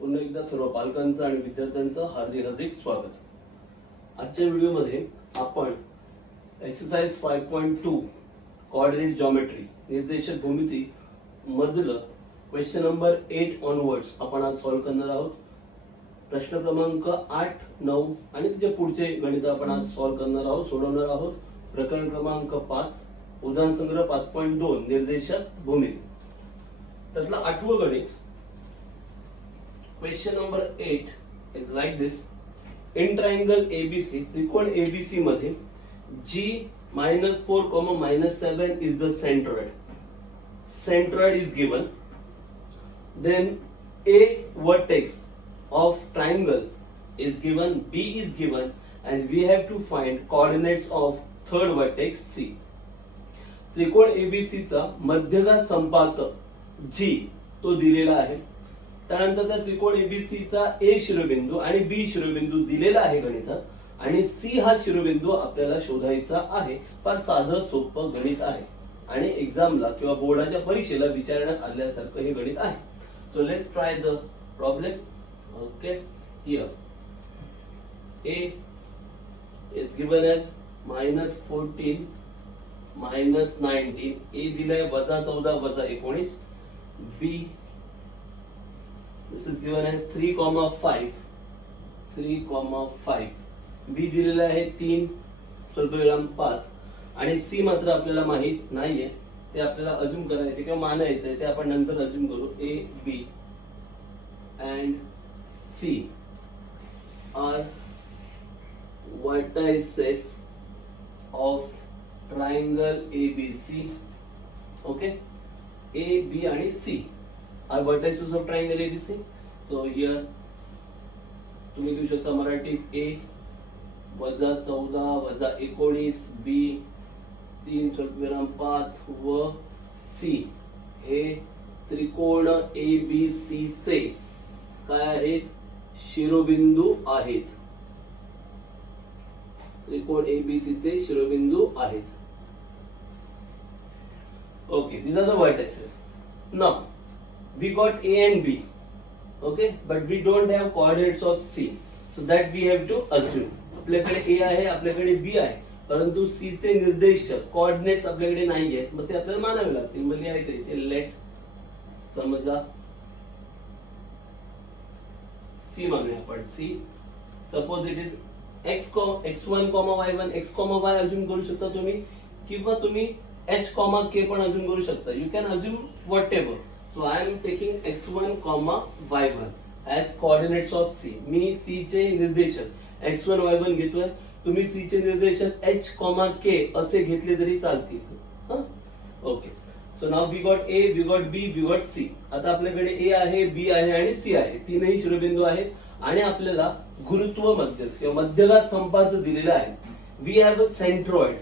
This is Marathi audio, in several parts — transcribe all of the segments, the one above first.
पुन्हा एकदा सर्व पालकांचं आणि विद्यार्थ्यांचं हार्दिक हार्दिक स्वागत। आजच्या व्हिडिओमध्ये आपण एक्सरसाइज 5.2 कोऑर्डिनेट जॉमेट्री निर्देशक भूमिती मधलं क्वेश्चन नंबर 8 ऑनवर्ड्स आपण आज सॉल्व्ह करणार आहोत। प्रश्न क्रमांक 8, 9 आणि त्याच्या पुढचे गणित आपण आज सॉल्व्ह करणार आहोत, सोडवणार आहोत। प्रकरण क्रमांक 5 उदाहरण संग्रह 5.2 निर्देशक भूमिती। त्यातलं 8वं गणित Question number 8 is like this. In triangle ABC, त्रिकोण ABC मध्ये G -4, -7 is the centroid. Centroid is given. Then A vertex of triangle is given, B is given, and we have to find coordinates of third vertex C. त्रिकोण ABC चा मध्यगा संपात G तो दिलेला आहे। त्यानंतर त्या त्रिकोण एबीसी चा ए शिरोबिंदू आणि बी शिरोबिंदू दिलेला आहे गणितात आणि सी हा शिरोबिंदू आपल्याला शोधायचा आहे। फार साधं सोपं गणित आहे आणि एक्झामला किंवा बोर्डाच्या परीक्षेला विचारण्यात आल्यासारखं हे गणित आहे। So let's try the problem. Okay, here A is given as -14 -19, A दिलाय -14 -19, बी this is given as 3,5 बी दिलेला आहे 3 स्वल्पविराम 5 आणि सी मात्र आपल्याला माहित नाहीये, ते आपल्याला अज्यूम करायचे किंवा मानायचं आहे, ते आपण नंतर अज्यूम करू। A B and C are vertices of triangle ABC. Okay, A, B आणि C are vertices of triangle ABC. So here तुम्ही घेऊ शकता मराठीत A -14 -19, B 3 स्वल्पविराम 5 व C हे त्रिकोण ABC चे काय आहेत, शिरोबिंदू आहेत। त्रिकोण ABC चे शिरोबिंदू आहेत। Okay, these are the vertices. Now we got A and B, okay, but we don't have coordinates of C, so that we have to assume. आपल्याकडे A आहे, आपल्याकडे B आहे, परंतु C चे निर्देशक कोऑर्डिनेट्स आपल्याकडे नाही आहेत, मग ते आपल्याला मानावे लागतील। मग लिहायचं इथे लेट समजा C मानूया आपण। C suppose it is x1, y1, x, y assume करू शकता तुम्ही, किंवा तुम्ही h, k पण अज्यूम करू शकता। You can assume whatever. So I am taking x1, y1 as coordinates of C. Me C चे निर्देशक x1, y1 घेतोय, तुम्ही C चे निर्देशक h, k असे घेतले तरी चालतील। Okay, so now we got A, we got B, we got C। आता आपल्याकडे A आहे, B आहे आणि C आहे, तीनही शिरोबिंदू आहेत आणि आपल्याला गुरुत्व मध्यस्थ किंवा मध्यगा संपात दिलेला आहे। We have a centroid.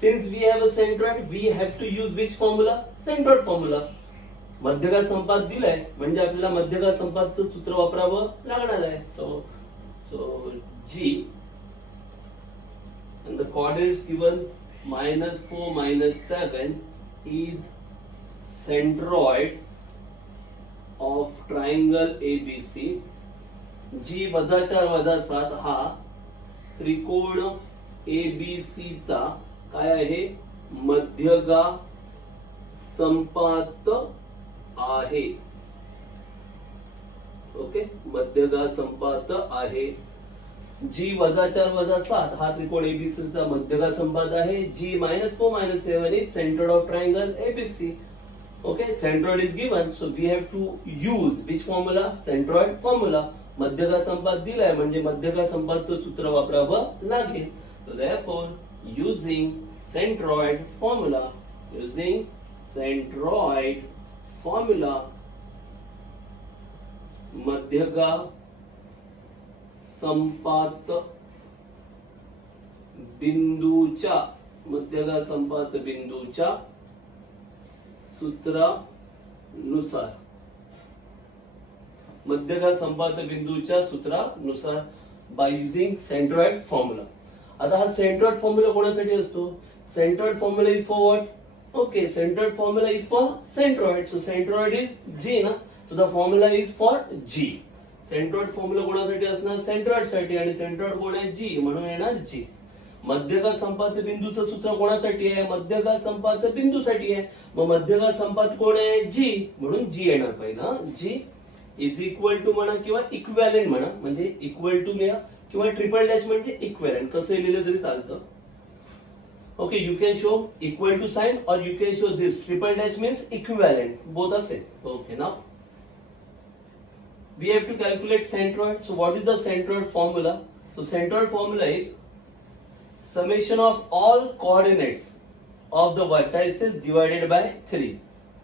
Since we have a centroid, we have to use which formula? Centroid formula. मध्यगा संपात दिलाय म्हणजे आपल्याला मध्यगा संपातचं सूत्र वापरावं लागणार आहे। So G and the coordinates given -4, -7 is centroid of triangle ABC. G -4 -7 हा त्रिकोण ABC चा काय आहे, मध्यगा संपात आहे। ओके, मध्यगा संपात आहे। G -4 -7 हा त्रिकोण ABC चा मध्यगा संपात आहे। G -4 -7 is centroid of triangle ABC. Okay, centroid is given, so we have to use which formula? Centroid formula. मध्यगा संपात दिलाय म्हणजे मध्यगा संपातचं सूत्र वापरावं लागेल। So therefore, using centroid formula, मध्यगा संपात बिंदूच्या सूत्रानुसार, मध्यगा संपात बिंदूच्या सूत्रानुसार बाय युजिंग सेंट्रॉइड फॉर्म्युला। आता हा सेंट्रॉइड फॉर्म्युला कोणासाठी असतो? Centroid formula is for what? Okay, centroid formula is for centroid. So centroid is G, na? So the formula is for G. Centroid formula कोणासाठी असणार? सेंट्रॉइड साठी, आणि सेंट्रॉइड कोण आहे? जी, म्हणून येणार जी. मध्यघात संपात बिंदूचं सूत्र कोणासाठी आहे? मध्यघात संपात बिंदूसाठी आहे. मग मध्यघात संपात कोण आहे? जी, म्हणून जी येणार पहिला. जी इज इक्वल टू म्हणा किंवा इक्वॅलेंट म्हणा, म्हणजे इक्वल टू लिहा किंवा ट्रिपल डॅश म्हणजे इक्वॅलेंट, कसं लिहिलं तरी चालतं. Okay, you can show equal to sign or you can show this. Triple dash means equivalent. Both are same. Okay, now we have to calculate centroid. So what is the centroid formula? So centroid formula is summation of all coordinates of the vertices divided by 3.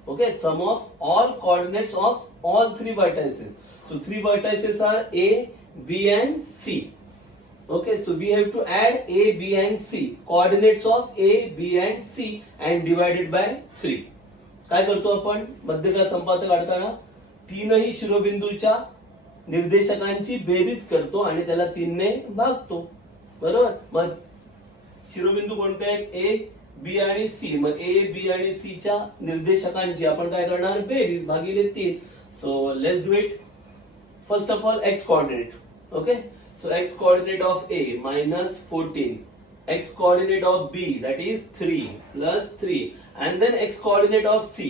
Okay, sum of all coordinates of all 3 vertices. So 3 vertices are A, B and C. Okay, so we have to add A, B and C. Coordinates of A, B and C and divided by 3. काय करतो आपण? मध्यघात संपात काढताना तीनही शिरोबिंदूच्या निर्देशकांची बेरीज करतो आणि त्याला 3 ने भागतो. बरोबर? मग शिरोबिंदू कोणते आहेत? A, B आणि C. मग A, B आणि C च्या निर्देशकांची आपण काय करणार? बेरीज भागिले 3. So let's do it. First of all, x coordinate. Okay? So x coordinate of A minus 14, x coordinate of B that is 3 plus 3, and then x coordinate of C.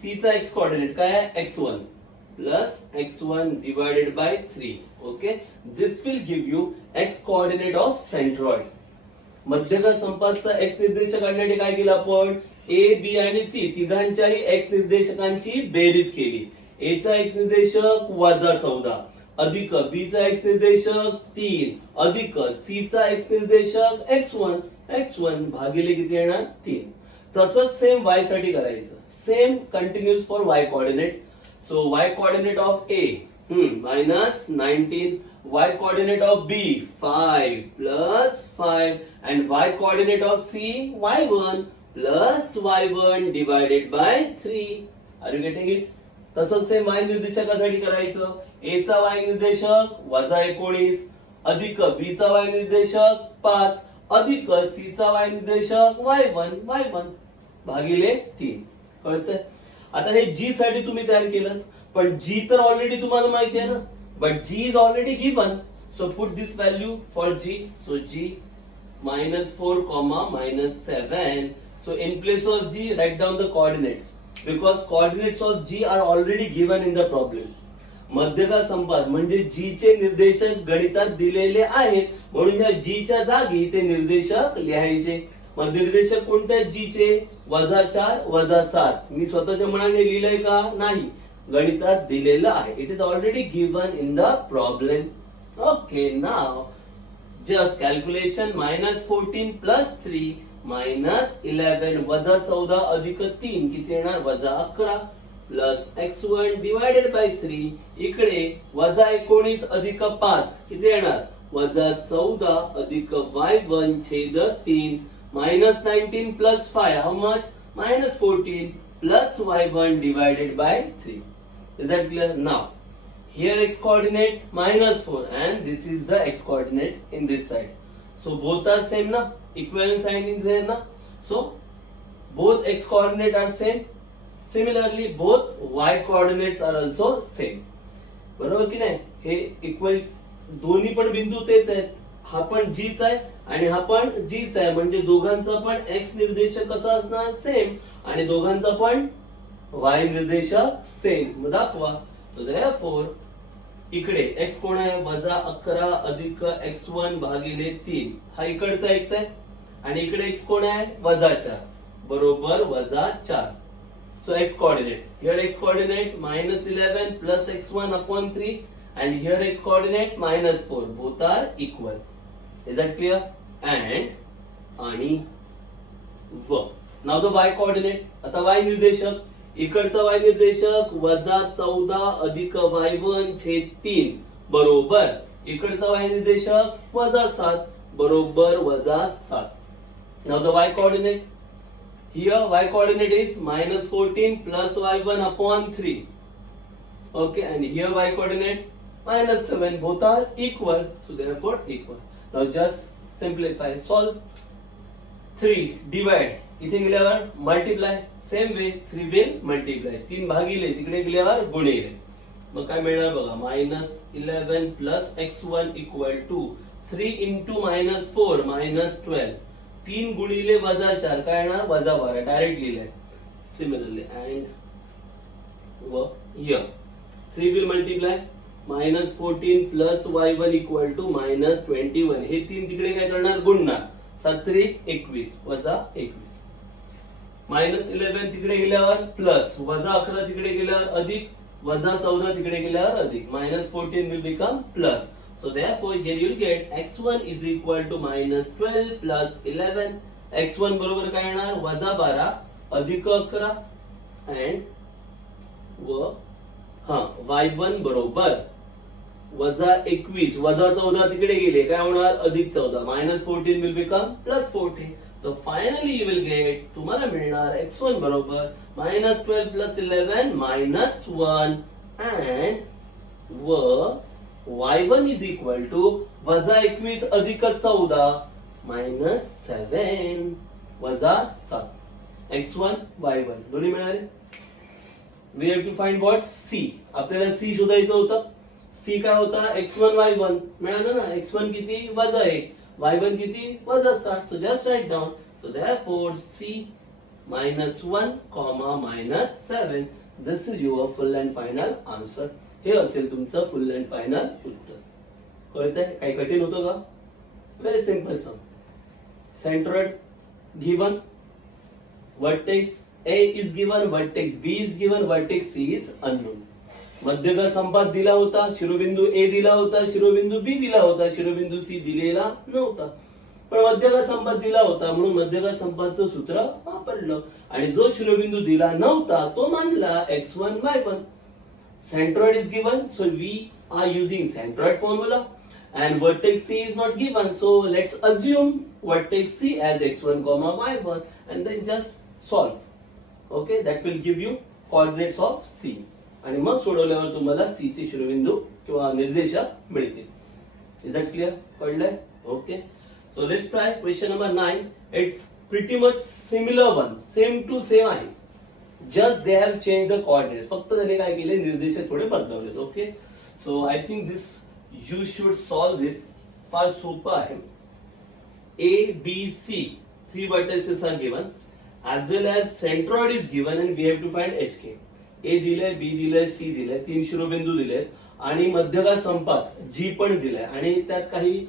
C चा x coordinate काय आहे? x1 plus x1 divided by 3. Okay, this will give you x coordinate of centroid. मध्यघात संपातचा x निर्देशक काढण्यासाठी काय केलं आपण? A, B आणि C तिघांच्याही x निर्देशकांची बेरीज केली. A चा x निर्देशक -14 अधिक B चा x निर्देशक 3 अधिक C चा x निर्देशक x1 भागिले किती येणार? 3. तसंच सेम y साठी करायचं. Same continuous for y coordinate. So y coordinate of A minus 19, y coordinate of B 5 plus 5 and y coordinate of C y1 plus y1 divided by 3. Are you getting it? तसंच सेम y निर्देशकासाठी करायचं. A चा y निर्देशक -19 अधिक B चा y निर्देशक 5 अधिक C चा y निर्देशक y1 भागिले 3. कळतंय? आता हे G साठी तुम्ही तयार केलं, पण G तर ऑलरेडी तुम्हाला माहिती आहे ना. But G is already given, so put this value for G. So G -4, -7. So in place of G, write down the coordinates because coordinates of G are already given in the problem. मध्यघात संपात म्हणजे G चे निर्देशक गणितात दिलेले आहेत, म्हणून या G च्या जागी ते निर्देशक लिहायचे. मग निर्देशक कोणते आहेत G चे? -4 -7. मी स्वतःच्या मनाने लिहिलंय का? नाही, गणितात दिलेलं आहे. It is already given in the problem. Okay, now just calculation -14 plus 3 -11 -14 अधिक 3 किती येणार? -11 प्लस x1 डिवाइडेड बाय 3. इकडे -19 अधिक 5 किती येणार? -14 अधिक y1 छेद 3 -19 plus 5 how much? -14 plus y1 divided by 3. Is that clear? Now here x coordinate -4 and this is the x coordinate in this side. So both are same na, equivalent sign is there na. So both x coordinate are same. Similarly both y coordinates are also same. बरोबर की नाही? हे इक्वल, दोन्ही पण बिंदू तेच आहेत. हा पण G चा आहे आणि हा पण G चा आहे, म्हणजे दोघांचा पण x निर्देशक कसा असणार? सेम. आणि दोघांचा पण y निर्देशक सेम. दाखवा. So therefore इकडे x कोण आहे? -11 अधिक x1 भागिले 3. हा इकडचा x आहे आणि इकडे x कोण आहे? -4 बरोबर -4. So x coordinate, here x coordinate -11 plus x1 upon 3 and here x coordinate -4. Both are equal. Is that clear? And आणि व. Now the y coordinate. आता y निर्देशक, इकडचा y निर्देशक -14 अधिक y1 छेद 3 बरोबर इकडचा y निर्देशक -7 बरोबर -7. Now the y coordinate, here y coordinate is -14 plus y1 upon 3. Okay, and here y coordinate -7. Both are equal, so therefore equal. Now just simplify, solve. 3 divide, इथे गेल्यावर multiply. Same way 3 will multiply. 3 भागिले तिकडे गेल्यावर गुणिले. मग काय मिळणार बघा, -11 plus x1 equal to 3 into -4 -12, 3 गुणिले -4 काय येणार, -12, डायरेक्ट लिहिलंय. सिमिलरली अँड व here 3 will multiply -14 plus y1 equal to -21, हे 3 तिकडे काय करणार, गुणणार. 7 21 वजा 21, -11 तिकडे गेल्यावर प्लस, -11 तिकडे गेल्यावर अधिक, -14 तिकडे गेल्यावर अधिक, -14 will become plus. So therefore here you will get x1 is equal to -12 plus 11. x1 बरोबर काय येणार, -12 अधिक 11 and व y1 बरोबर -21 -14 तिकडे गेले काय होणार, अधिक 14, -14 will become plus 14. So finally you will get, तुम्हाला मिळणार x1 बरोबर -12 plus 11 -1 and व y1 is equal to -21 अधिक 14 -7 वजा 7. x1 y1 दोन्ही मिळाले. We have to find what, c. आपल्याला c शोधायचं होतं. c काय होता, x1 y1 मिळालं ना. x1 किती, -1, y1 किती, -7. So just write down. So therefore c -1, -7. This is your full and final answer. हे असेल तुमचं फुल अँड फायनल उत्तर. कळतंय, काही कठीण होतं का? Very simple some. Centroid given, vertex A is given, vertex B is given, vertex C is unknown. मध्यगा संपात दिला होता, शिरोबिंदू A दिला होता, शिरोबिंदू B दिला होता, शिरोबिंदू C दिलेला नव्हता. पण मध्यगा संपात दिला होता म्हणून मध्यगा संपातचं सूत्र वापरलं आणि जो शिरोबिंदू दिला नव्हता तो मानला x1 y1. Centroid is given, so we are using centroid formula, and vertex C is not given, so let's assume vertex C as x1, y1, and then just solve. Okay, that will give you coordinates of C. आणि मग सोडवल्यावर तुम्हाला C चे शिरोबिंदू किंवा निर्देशक मिळतील. Is that clear? कळलंय? Okay. So let's try question number 9. It's pretty much similar one, same to same आहे. Just they have changed the coordinates. फक्त त्याने काय केले, निर्देशक थोडे बदलवले. Okay, so I think this you should solve this. फार सोपं आहे. A, B, C, 3 vertices are given as well as centroid is given and we have to find HK. A दिलंय, B दिलंय, C दिलंय, 3 शिरोबिंदू दिलेत आणि मध्यगा संपात G पण दिलाय आणि त्यात काही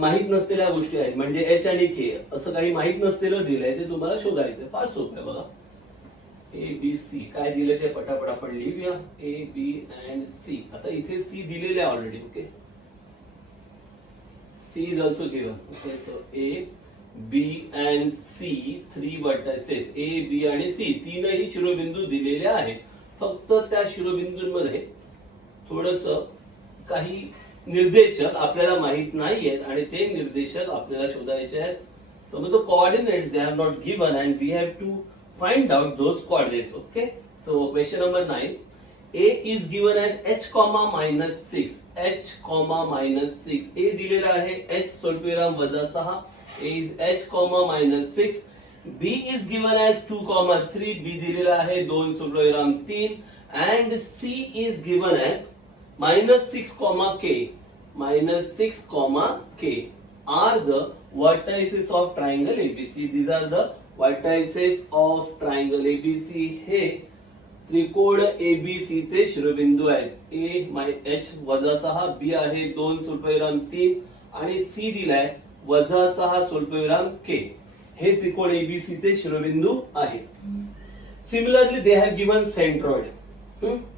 माहित नसलेल्या गोष्टी आहेत, म्हणजे H आणि K असं काही माहित नसलेलं दिलंय, ते तुम्हाला शोधायचं. फार सोपं आहे बघा. A, B, C काय दिले ते पटापट आपण लिहूया. A, B and C. आता इथे C दिलेले आहे already. Okay, C is also given. Okay, so A, B and C 3 vertices. A, B आणि C तीनही शिरोबिंदू दिलेले आहेत. फक्त त्या शिरोबिंदूंमध्ये थोडंसं काही निर्देशक आपल्याला माहित नाहीयेत आणि ते निर्देशक आपल्याला शोधायचे आहेत. So the coordinates they have not given and we have to find out those coordinates. Okay, so question number 9. A is given as h comma minus 6. h comma minus 6. A दिलेला आहे h स्वल्पविराम वजा 6. A is h comma minus 6. B is given as 2 comma 3. B दिलेला आहे 2 स्वल्पविराम 3 and C is given as minus 6 comma k. Minus 6 comma k are the vertices of triangle ABC. These are the vertices of triangle ABC. हे त्रिकोण ABC चे शिरोबिंदू आहेत. A h वजा 6, B आहे 2 स्वल्पविराम 3 आणि C दिलाय वजा 6 स्वल्पविराम k. हे त्रिकोण ABC चे शिरोबिंदू आहेत. Similarly they have given centroid.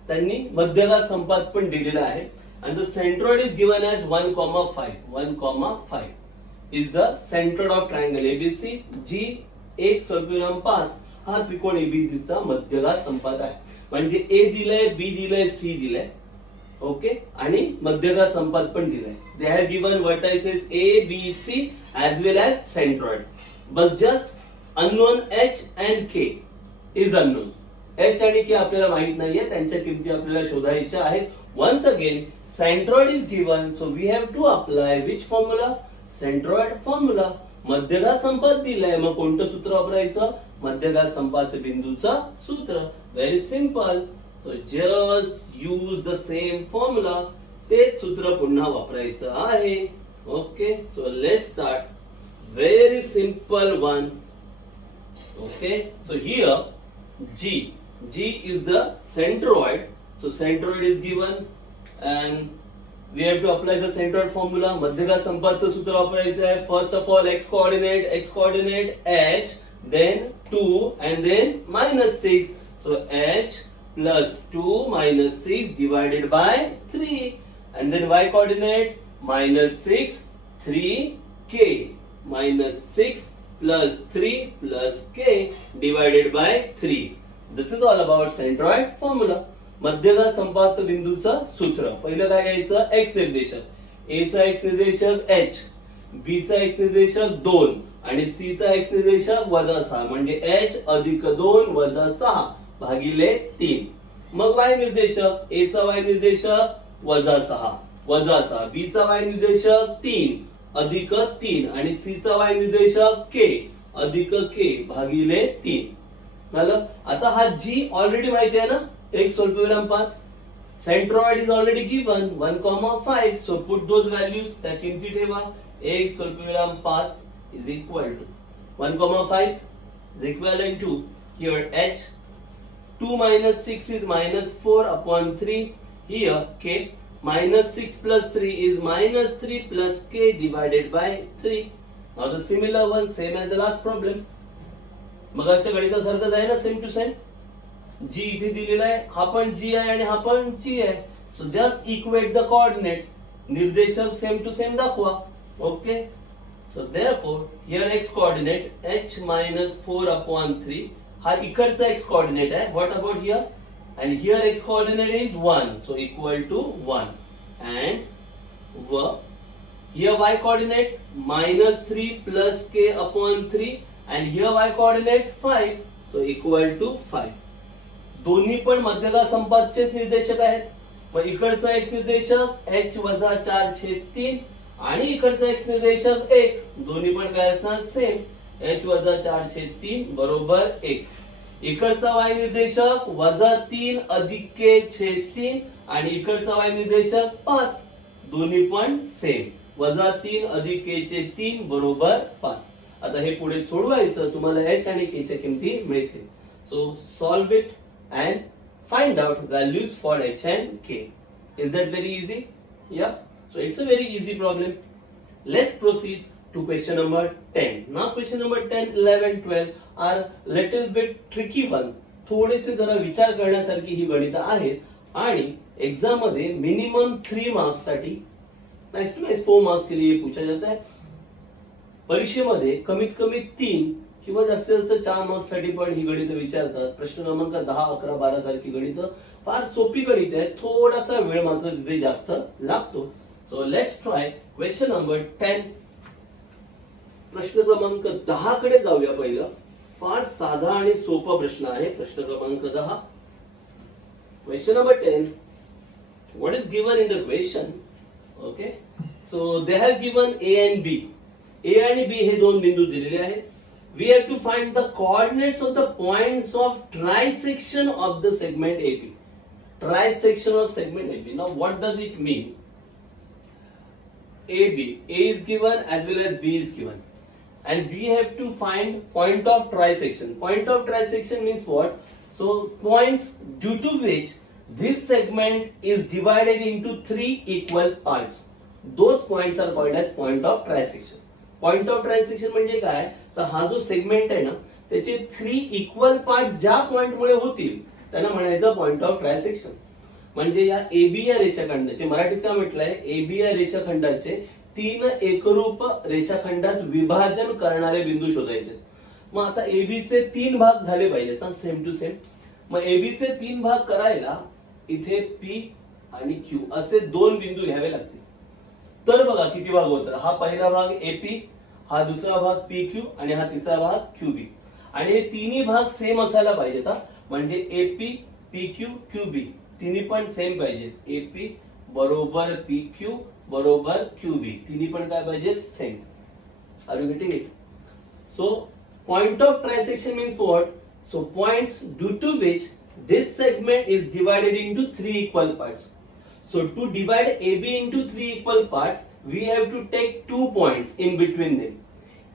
त्यांनी मध्यगा संपात पण दिलेला आहे and the centroid is given as 1,5. 1,5 is the centroid of triangle ABC. G 1 स्वल्पविराम 5 हा त्रिकोण ABC चा मध्यगा संपात आहे. म्हणजे A दिलंय, B दिलंय, C दिलंय. ओके, आणि मध्यगा संपात पण दिलाय. दे have given vertices A, B, C as well as centroid. Bus just unknown H and K is unknown. H आणि K आपल्याला माहित नाहीये, त्यांच्या किमती आपल्याला शोधायच्या आहेत. Once again, centroid is given, so we have to apply which formula? Centroid formula. मध्यगा संपात दिलाय, मग कोणतं सूत्र वापरायचं? मध्यगा संपात बिंदूचा सूत्र. Very simple. So just use the same formula. तेच सूत्र पुन्हा वापरायचं आहे. Okay, so let's start. Very simple one. Okay, so here G is the centroid. So centroid is given and we have to apply the centroid formula. मध्यगा संपातचं सूत्र वापरायचं आहे. First of all x coordinate h, then 2 and then -6. So h plus 2 minus 6 divided by 3 and then y coordinate -6 3k -6 plus 3 plus k divided by 3. This is all about centroid formula. मध्यगा संपात बिंदूचं सूत्र. पहिलं काय घ्यायचं? x निर्देशक. a चा x निर्देशक h, b चा x निर्देशक 2 आणि c चा x निर्देशक -6 म्हणजे h अधिक 2 वजा 6 भागिले 3. मग y निर्देशक. a चा y निर्देशक -6 b चा y निर्देशक 3 अधिक 3 आणि c चा y निर्देशक k अधिक k भागिले 3 झालं. आता हा G ऑलरेडी माहिती आहे ना, x स्वल्पविराम 5. Centroid is already given 1,5. So put those values, त्या किमती ठेवा. x स्वल्पविराम 5 is equal to 1,5 is equal to here h 2 minus 6 is -4 upon 3. Here k -6 plus 3 is -3 plus k divided by 3. Now the similar one, same as the last problem. मगाच्या गणितासारखंच आहे ना, सेम टू सेम. G इथे दिलेला आहे, हा पण G आहे आणि हा पण G आहे. So just equate the coordinates. निर्देशक सेम टू सेम दाखवा. Okay, so therefore here x coordinate h -4 upon 3 हा इकडचा x कोऑर्डिनेट आहे. What about here? and here x coordinate is 1, so equal to 1, and here y coordinate -3 plus k upon 3 and here y coordinate 5, so equal to 5. दोन्ही पण मध्यगा संपातचेच निर्देशक आहेत. मग इकडचा x निर्देशक h वजा 4/3 आणि इकडचा x निर्देशक 1, दोन्ही पण काय असणार? सेम. h वजा 4/3 बरोबर 1. इकडचा y निर्देशक -3 अधिक k छेद 3 आणि इकडचा y निर्देशक 5, दोन्ही पण सेम. -3 अधिक k छेद 3 बरोबर 5. आता हे पुढे सोडवायचं, तुम्हाला h आणि k च्या किमती मिळतील. So solve it and find out values for h and k. Is that very easy? Yeah. So it's a very easy problem. Let's proceed to question number 10. Now question number 10, 11, 12 are little bit tricky one. थोडेसे जरा विचार करण्यासारखी ही गणित आहेत आणि एग्जाम मध्ये मिनिमम 3 मार्क्स साठी, मॅक्स टू मॅक्स 4 मार्क्स के लिए पूछा जाता है. परीक्षेमध्ये कमीत कमी 3 किंवा जास्तीत जास्त 4 मार्क्स साठी पण ही गणित विचारतात. प्रश्न क्रमांक 10, 11, 12 सारखी गणित फार सोपी गणित आहे. थोडासा वेळ मात्र तिथे जास्त लागतो. So let's try question number 10. प्रश्न क्रमांक 10 कडे जाऊया. पहिला फार साधा आणि सोपा प्रश्न आहे. प्रश्न क्रमांक 10. Question number 10. What is given in the question? Okay, so they have given A and B. A आणि बी हे दोन बिंदू दिलेले आहेत. We have to find the coordinates of the points of trisection of the segment AB. Trisection of segment AB. Now what does it mean? AB. A is given as well as B is given. And we have to find point of trisection. Point of trisection means what? So points due to which this segment is divided into 3 equal parts. Those points are called as point of trisection. Point of transection म्हणजे काय? तर हा जो सेगमेंट आहे ना, त्याचे 3 इक्वल पार्ट ज्या पॉइंट मुळे होतील त्यांना म्हणायचं पॉइंट ऑफ ट्रान्सेक्शन. म्हणजे या एबी या रेषाखंडाचे, मराठीत काय म्हटलंय, एबी या रेषाखंडाचे 3 एकरूप रेषाखंडात विभाजन करणारे बिंदू शोधायचे. मग आता एबीचे 3 भाग झाले पाहिजेत ना, सेम टू सेम. मग एबीचे 3 भाग करायला इथे पी आणि क्यू असे 2 बिंदू घ्यावे लागतील. तर बघा किती भाग होतात. हा पहिला भाग एपी, हा दुसरा भाग पी क्यू आणि हा तिसरा भाग क्यू बी. आणि हे तिन्ही भाग सेम असायला पाहिजेत. म्हणजे AP, P Q, Q B तिन्ही पण सेम पाहिजेत. एपी बरोबर पी क्यू बरोबर क्यू बी, तिन्ही पण काय पाहिजे? Same. Are you getting it? So point of trisection means what? So points due to which This segment is divided into 3 equal parts. So to divide AB into 3 equal parts, we have to take 2 points in between them.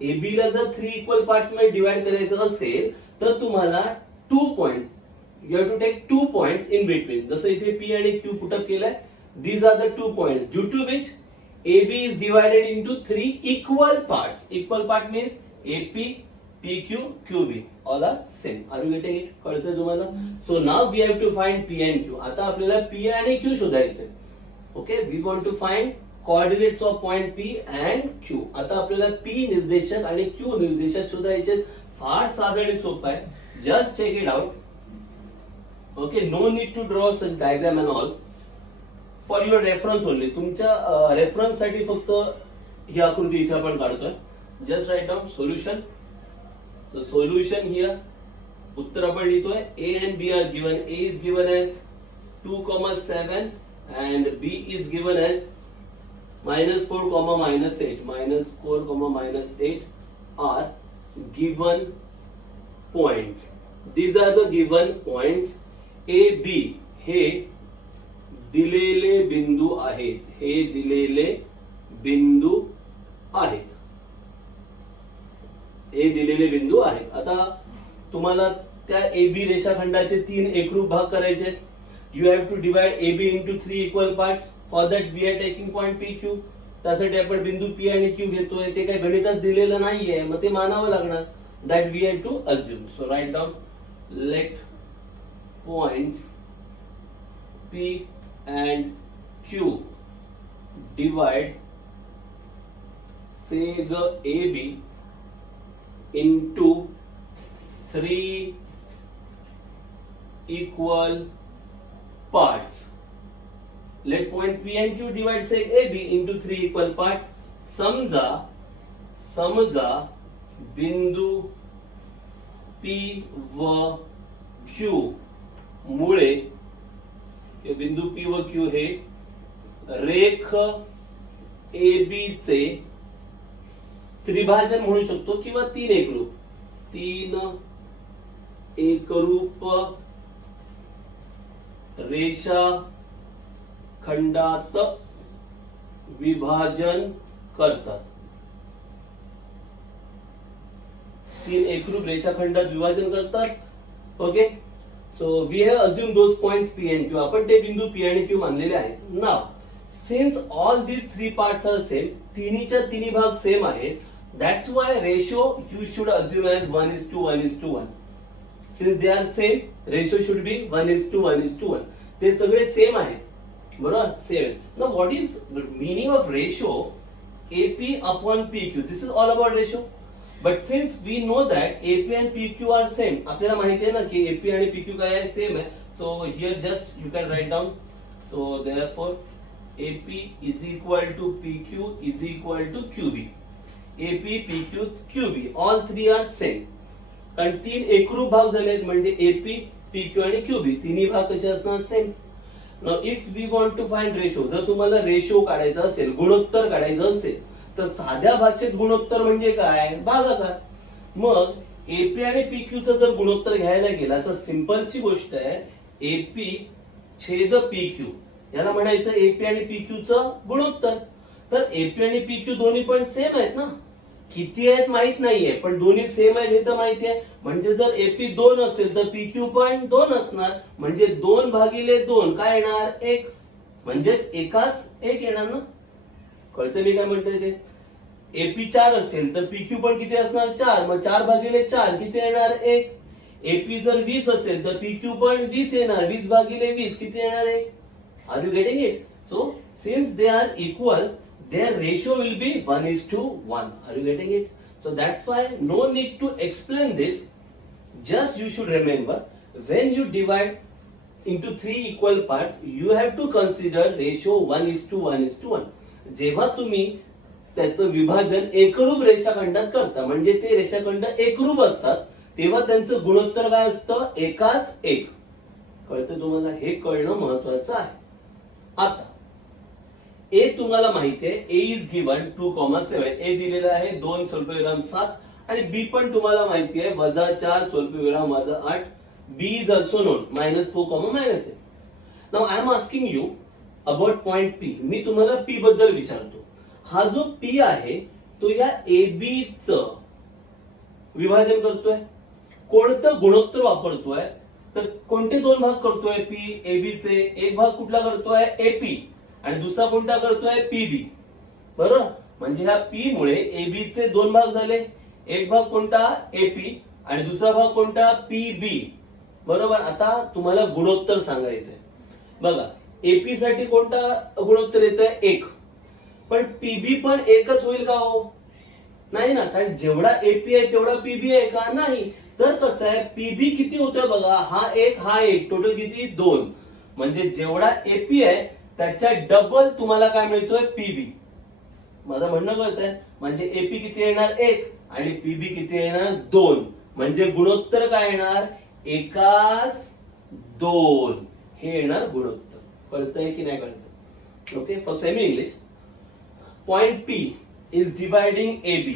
AB ला जर 3 equal parts मध्ये डिवाइड करायचं असेल तर तुम्हाला 2 point, you have to take 2 points in between. जसं इथे P आणि Q put up केलाय. These are the 2 points due to which AB is divided into 3 equal parts. Equal part means AP, PQ, QB all are same. Are you getting it? कळतंय तुम्हाला? So now we have to find P and Q. आता आपल्याला P आणि Q शोधायचे. Okay, we want to find coordinates of point P and Q. आता आपल्याला P निर्देशक आणि Q निर्देशक शोधायचे. फार साधं आणि सोपं आहे. Just check it out. Okay, no need to draw such diagram and all. For your reference only. तुमच्या रेफरन्स साठी फक्त ही आकृती इथे आपण काढतोय. Just write down solution. So solution here, उत्तर आपण लिहितोय. A and B are given. A is given as 2,7 and B is given as -4, -8. -4, -8 are given points. These are the given points. A, B हे दिलेले बिंदू आहेत. हे दिलेले बिंदू आहेत. हे दिलेले बिंदू आहेत. आता तुम्हाला त्या AB रेषाखंडाचे 3 एकरूप भाग करायचे. You have to divide AB into 3 equal parts. For that we are taking point PQ. त्यासाठी आपण बिंदू P आणि Q घेतोय. ते काही गणितात दिलेलं नाहीये, मग ते मानावं लागणार. That we have to assume. So write down let points P and Q divide seg AB into 3 equal parts. Let points P and Q divide seg AB into 3 equal parts. समजा बिंदू P व Q मुळे बिंदू P व Q हे रेख AB चे त्रिभाजन म्हणू शकतो किंवा 3 एकरूप रेषा खंडात विभाजन करतात. 3 एकरूप रेषाखंडात विभाजन करतात. Okay, so we have assumed those points P and Q. आपण ते बिंदू P आणि Q मानलेले आहेत. Now since all these 3 parts are same, तिन्हीच्या तिन्ही भाग सेम आहेत, that's why ratio you should assume as 1:1:1. Since they are same, ratio should be 1:1:1. ते सगळे सेम आहेत, बरोबर? Same. Now what is the meaning of ratio AP upon PQ? This is all about ratio. But since we know that AP and PQ are same, आपल्याला माहिती आहे ना की AP आणि PQ काय आहे, सेम आहे. So here just you can write down. So therefore AP is equal to PQ is equal to QB. AP, PQ, QB all three are same. कारण 3 एकरूप भाग झालेत म्हणजे AP, PQ आणि QB तिन्ही भाग कसे असणार, same. Now if we want to find ratio, जर तुम्हाला रेशो काढायचा असेल, गुणोत्तर काढायचं असेल, तर साध्या भाषेत गुणोत्तर म्हणजे काय, भागाकार. मग AP आणि PQ चा जर गुणोत्तर घ्यायला गेला तर सिंपलची गोष्ट आहे, AP छेद PQ याला म्हणायचं AP आणि PQ चं गुणोत्तर. तर AP आणि PQ दोन्ही पण सेम आहेत ना, किती आहेत माहित नाहीये, पण दोन्ही सेम आहेत हे तर माहिती आहे. म्हणजे जर AP 2 असेल तर PQ पण 2 असणार. म्हणजे 2/2 काय येणार, 1. म्हणजेच एकास 1 येणार ना. कळतं मी काय म्हणतोय ते? AP 4 असेल तर PQ पण किती असणार, 4. मग 4/4 किती येणार, 1. AP जर 20 असेल तर PQ पण 20 येणार. 20/20 किती येणार, 1. Are you getting it? So since they are equal, their ratio will be 1:1. Are you getting it? So that's why no need to explain this. Just you should remember, when you divide into 3 equal parts, you have to consider ratio 1:1:1. जेव्हा तुम्ही त्याचं विभाजन एकरूप रेषाखंडात करता, म्हणजे ते रेषाखंड एकरूप असतात, तेव्हा त्यांचं गुणोत्तर काय असतं, एकास 1. कळतं तुम्हाला? हे कळणं महत्वाचं आहे. आता A तुम्हाला माहिती आहे, A is given 2,7. A दिलेला आहे 2 स्वल्पविराम 7 आणि B पण तुम्हाला माहिती आहे -4 स्वल्पविराम -8. B is also known, -4, -8. Now I am asking you about point P. मी तुम्हाला P बद्दल विचारतो. हा जो P आहे तो या AB च विभाजन करतोय. कोणतं गुणोत्तर वापरतोय? तर कोणते दोन भाग करतोय P AB चे? एक भाग कुठला करतोय? AP आणि दुसरा कोणता करतोय? PB. बरोबर? म्हणजे ह्या P मुळे AB चे दोन भाग झाले. एक भाग कोणता? AP आणि दुसरा भाग कोणता? PB. बरोबर? आता तुम्हाला गुणोत्तर सांगायचंय. बघा AP साठी कोणता गुणोत्तर येतोय? 1. पण PB पण एकच होईल का हो? नाही ना, कारण जेवढा AP आहे तेवढा PB आहे का? नाही. तर कसं आहे, PB किती होतोय बघा, हा एक टोटल किती? 2. म्हणजे जेवढा AP आहे त्याच्या डबल तुम्हाला काय मिळतोय? PB. माझं म्हणणं कळतंय? म्हणजे AP किती येणार? 1 आणि PB किती येणार? 2. म्हणजे गुणोत्तर काय येणार? 1:2 हे येणार गुणोत्तर. कळतंय की नाही कळतंय? Okay, for semi English, point P is dividing AB.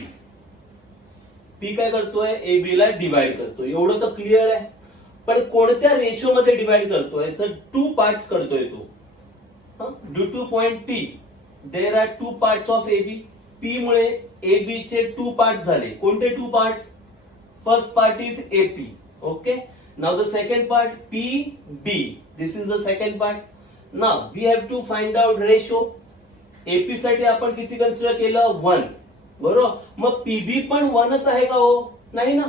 P काय करतोय? AB ला डिवाइड करतोय. एवढं तर क्लिअर आहे. पण कोणत्या रेशो मध्ये डिवाइड करतोय? तर 2 पार्ट्स करतोय तो. Due to point P there are 2 parts of AB. P मुळे AB चे 2 पार्ट्स झाले. कोणते 2 parts? First part is AP. Okay, now the second part PB. This is the second part. Now we have to find out ratio. AP साठी आपण किती कन्सिडर केलं? 1. बरोबर? मग PB पण 1च आहे का हो? नाही ना,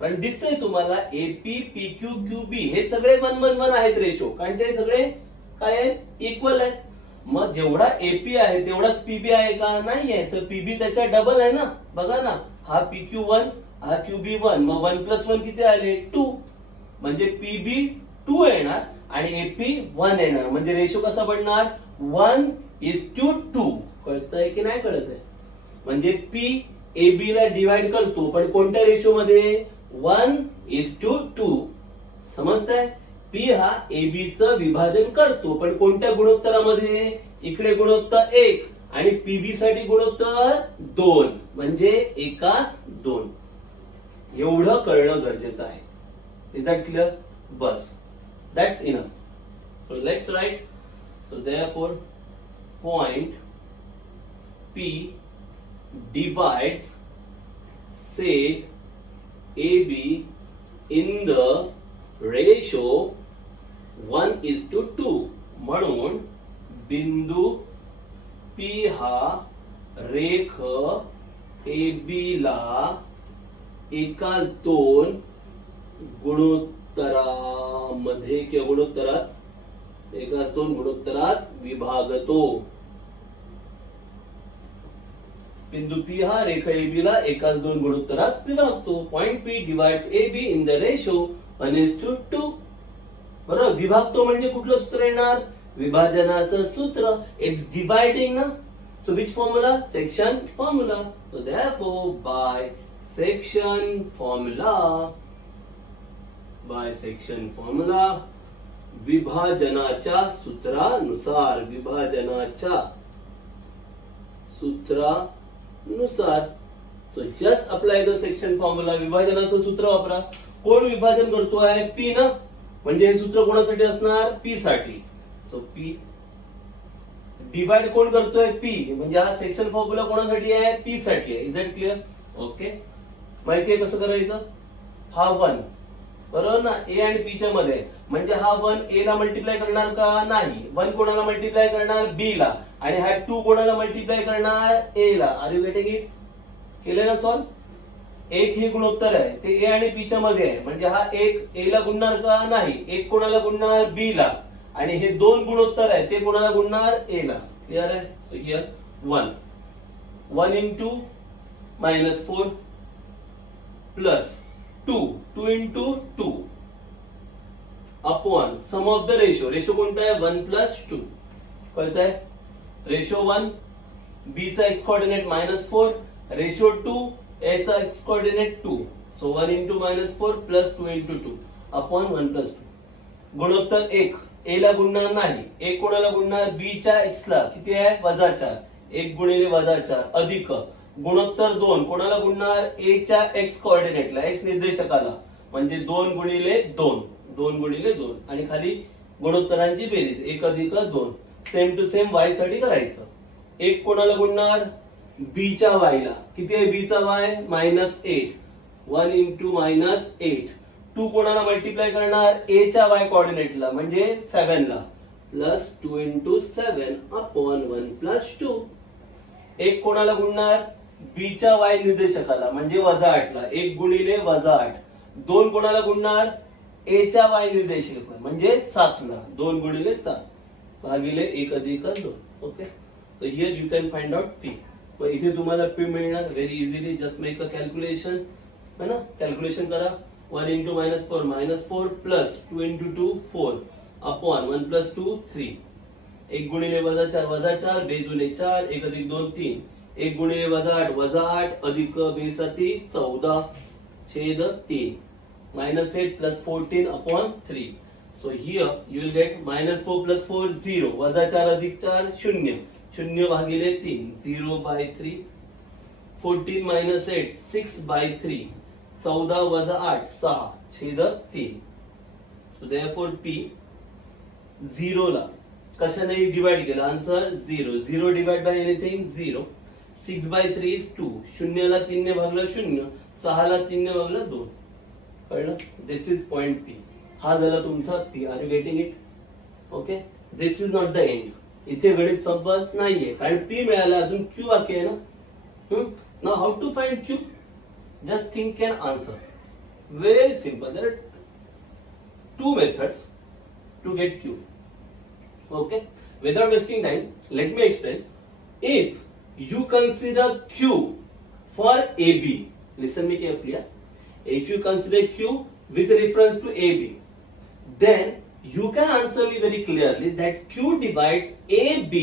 कारण दिसतंय तुम्हाला AP, PQ, QB हे सगळे 1-1-1 आहेत रेशो, कारण ते सगळे काय आहेत? इक्वल आहेत. मग जेवढा AP आहे तेवढाच PB आहे का? नाही आहे. तर PB त्याच्या डबल आहे ना. बघा ना, हा PQ1 हा QB1, मग 1 + 1 किती आले? 2. म्हणजे PB 2 येणार आणि AP 1 येणार. म्हणजे रेशो कसा बनणार? 1:2. कळतंय की नाही कळतंय? म्हणजे P AB ला डिवाइड करतो, पण कोणत्या रेशो मध्ये? 1:2. समजतंय? P हा AB चं विभाजन करतो, पण कोणत्या गुणोत्तरामध्ये? इकडे गुणोत्तर 1 आणि PB साठी गुणोत्तर 2. म्हणजे 1:2. एवढं कळणं गरजेचं आहे. Is that clear? Bus, that's enough. So let's write. So therefore point P divides seg AB in the ratio 1:2. म्हणून बिंदू P हा रेख AB ला 1:2 गुणोत्तरामध्ये किंवा गुणोत्तरात 1:2 गुणोत्तरात विभागतो. बिंदू P हा रेखा AB ला 1:2 गुणोत्तरात विभागतो. Point P divides AB in the ratio 1:2. बरोबर? विभागतो म्हणजे कुठलं सूत्र येणार? विभाजनाचं सूत्र. इट्स डिवाइडिंग ना. So which formula? Section formula. So therefore by section formula विभाजनाच्या सूत्रानुसार so just apply the section formula. विभाजनाचं सूत्र वापरा. कोण विभाजन करतोय? P ना. म्हणजे हे सूत्र कोणासाठी असणार? P साठी. सो P डिवाइड कोण करतोय? P. म्हणजे हा सेक्शन फॉर्म्युला कोणासाठी आहे? P साठी आहे. Is that clear? ओके, माहिती आहे कसं करायचं? हा 1 बरोबर ना, A आणि P च्या मध्ये. म्हणजे हा 1 A ला मल्टिप्लाय करणार का? नाही. 1 कोणाला मल्टिप्लाय करणार? B ला. आणि हा 2 कोणाला मल्टिप्लाय करणार? A ला. Are you getting it? केले ना सॉल्व? 1 हे गुणोत्तर आहे, ते A आणि P च्या मध्ये आहे. म्हणजे हा 1 A ला गुणणार का? नाही. 1 कोणाला गुणणार? B ला. आणि हे 2 गुणोत्तर आहे, ते कोणाला गुणणार? A ला. क्लिअर आहे? So here 1 × -4 plus 2 × 2 upon sum of the ratio कोणता आहे? 1+2. कळतंय? रेशो 1 B चा एक्स कोऑर्डिनेट -4, रेशो 2 A चा x coordinate 2. So 1 × -4 plus 2 × 2 upon 1+2. गुणोत्तर 1 A ला गुणणार नाही. 1 कोणाला गुणणार? B च्या एक्स ला. किती आहे? -4. 1 × -4 अधिक गुणोत्तर 2 कोणाला गुणणार? A च्या एक्स कोऑर्डिनेटला, एक्स निर्देशकाला. म्हणजे 2 × 2 2 गुणिले 2 आणि खाली गुणोत्तरांची बेरीज 1 अधिक 2 सेम टू सेम y साठी करायचं. एक कोणाला गुणणार b च्या y ला. किती आहे b चा y -8 1 into -8. 2 कोणाला मल्टिप्लाय करणार a च्या y कोऑर्डिनेटला म्हणजे 7 ला प्लस 2 into 7 upon 1 plus 2. एक कोणाला गुणणार b च्या y निर्देशकाला म्हणजे -8 ला 1 गुणिले -8. 2 कोणाला गुणणार a च्या y निर्देशकाला म्हणजे 7 ला 2 गुणिले 7 भागिले 1 अधिक 2. Okay, so here you can find out p. मग इथे तुम्हाला p मिळणार very easily. Just make a calculation, है ना. कॅल्क्युलेशन करा. 1 into -4 plus 2 into 2 4 upon 1 plus 2 3. 1 गुणिले -4 -4 2 दुने 4 1 अधिक 2 3. 1 गुणिले -8 अधिक 2 14 छेद 3 -8 plus 14 upon 3. So here you will get -4 plus 4 0 -4 अधिक 4 0 0 भागिले 3 0 by 3. 14 minus 8 6 by 3. 14 - 8 6 छेद 3. So therefore P 0 ला कशाने डिवाइड केला answer 0. 0 divide by anything 0. 6 by 3 is 2. 0 ला 3 ने भागला 0. 6 ला 3 ने भागला 2. कळलं. This is point P. हा झाला तुमचा P. Are you getting it? Okay, this is not the end. इथे गणित संपत नाहीये कारण P मिळाला, अजून Q बाकी आहे ना. Now how to find Q? Just think and answer. Very simple. There are 2 methods to get Q. Okay, without wasting time, let me explain. If you consider Q for AB, listen me carefully. If you consider Q with reference to AB, then you can answer me very clearly that Q divides AB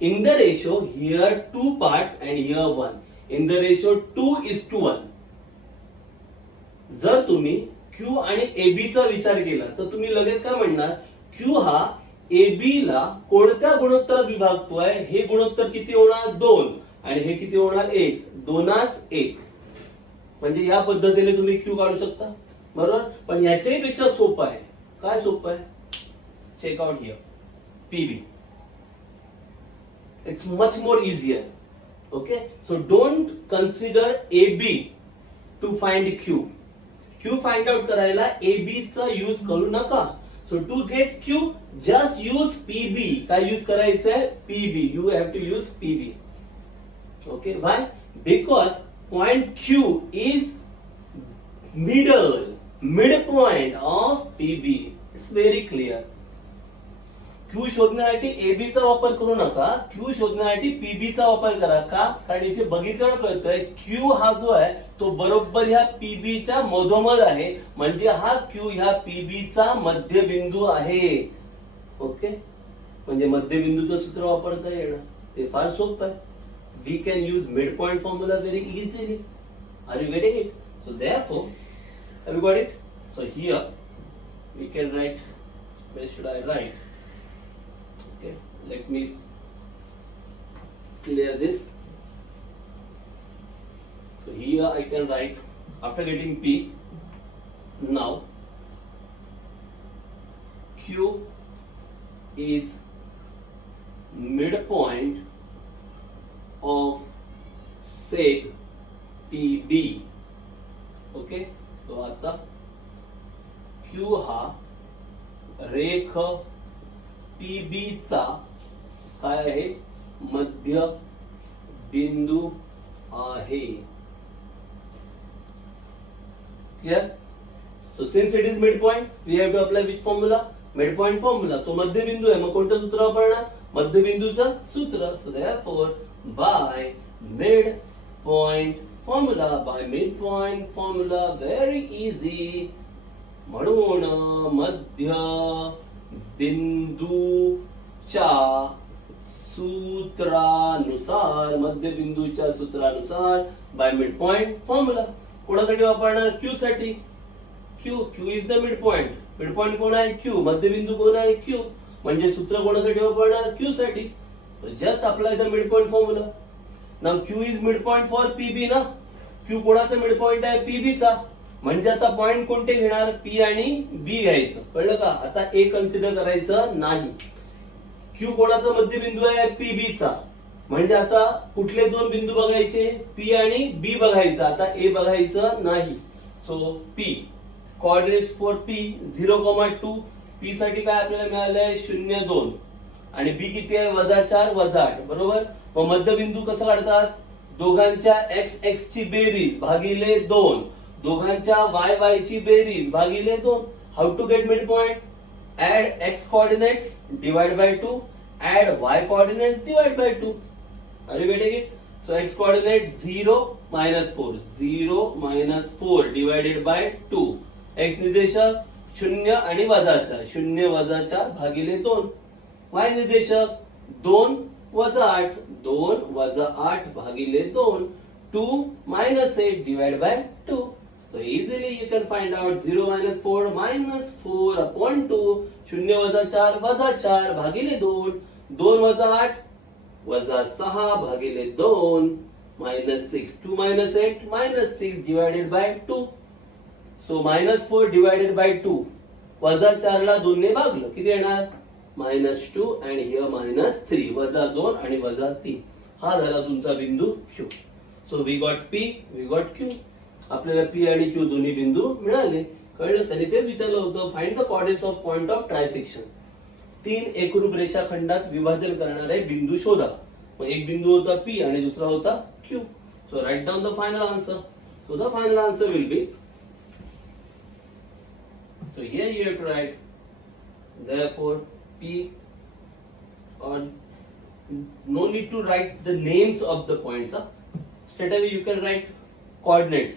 in the ratio here 2 parts and here 1. In the ratio 2:1. जर तुम्ही Q आणि AB चा विचार केला तर तुम्ही लगेच काय म्हणणार Q हा AB ला कोणत्या गुणोत्तरात विभागतोय. हे गुणोत्तर किती होणार 2 आणि हे किती होणार 1. 2:1. म्हणजे या पद्धतीने तुम्ही Q काढू शकता, बरोबर. पण याच्याही पेक्षा सोपं आहे. काय सोपं आहे? Check out here PB. It's much more easier. Okay, so don't consider AB to find Q. Q find out करायला AB चा यूज करू नका. So to get Q, just use PB. काय यूज करायचंय? PB. You have to use PB. Okay, why? Because point Q is midpoint of PB. It's very clear. Q शोधण्यासाठी AB चा वापर करू नका. Q शोधण्यासाठी PB चा वापर करा. का? कारण इथे बघितलं कळतंय Q हा जो आहे तो बरोबर ह्या PB च्या मधोमध आहे. म्हणजे हा Q ह्या PB चा मध्यबिंदू आहे. ओके, म्हणजे मध्यबिंदूचं सूत्र वापरता येणं ते फार सोपं आहे. We can use midpoint formula very easily. Are you getting it? So therefore, have you got it? So here we can write. Where should I write? Okay, let me clear this. So here I can write after getting P. Now Q is midpoint of seg PB. Okay, so आता Q हा रेख PB चा काय आहे मध्य बिंदू आहे. Clear? So since it is midpoint, we have to apply which formula? Midpoint formula. तो मध्यबिंदू आहे, मग कोणतं सूत्र वापरणार? मध्यबिंदूचं सूत्र. So therefore, by midpoint formula, very easy. म्हणून मध्य बिंदूच्या सूत्रानुसार बाय मिडपॉइंट फॉर्म्युला कोणासाठी वापरणार? Q साठी. Q is the midpoint. Midpoint कोण आहे? Q. मध्यबिंदू कोण आहे? Q. म्हणजे सूत्र कोणासाठी वापरणार? Q साठी. So just apply the midpoint formula. Now Q is midpoint for PB ना. Q कोणाचा मिडपॉइंट आहे? PB चा. म्हणजे आता पॉइंट कोणते घेणार, पी आणि बी घ्यायचं, कळलं का. आता ए कन्सिडर करायचं नाही. क्यू कोणाचा मध्यबिंदू आहे, पीबी चा. म्हणजे आता कुठले दोन बिंदू बघायचे, पी आणि बी बघायचं. आता ए बघायचं नाही. So P coordinates for P 0,2. P साठी काय आपल्याला मिळालंय 0,2 आणि बी किती आहे -4 -8 बरोबर. मग मध्यबिंदू कसं काढतात, दोघांच्या एक्स एक्स ची बेरीज भागिले 2, दोघांच्या वाय वाय ची बेरीज भागिले 2. How to get mid point, add x coordinates divide by 2, add y coordinates divide by 2. Are you getting it? So x coordinate 0 -4, 0 -4 divided by 2. x निर्देशक 0 आणि -4, 0 -4 भागिले 2. y निर्देशक 2 -8, 2 -8 भागिले 2. 2 -8 divided by 2. So easily you can find out 0 -4 -4 upon 2, 0 -4 -4 भागिले 2, 2 -8 -6 भागिले 2 -6, 2 -8 -6 divided by 2. So -4 divided by 2, -4 ला 2 ने भागलं किती येणार -2 and here -3, -2 आणि -3. हा झाला तुमचा बिंदू Q. So we got P, we got Q. आपल्याला P आणि Q दोन्ही बिंदू मिळाले, कळलं. त्यांनी तेच विचारलं होतं, find the coordinates of point of trisection. 3 एकरूप रेषाखंडात विभाजन करणारे बिंदू शोधा. मग एक बिंदू होता P आणि दुसरा होता Q. So write down the final answer. So the final answer will be, so here you have to write therefore P, or no need to write the names of the points. Straight away you can write coordinates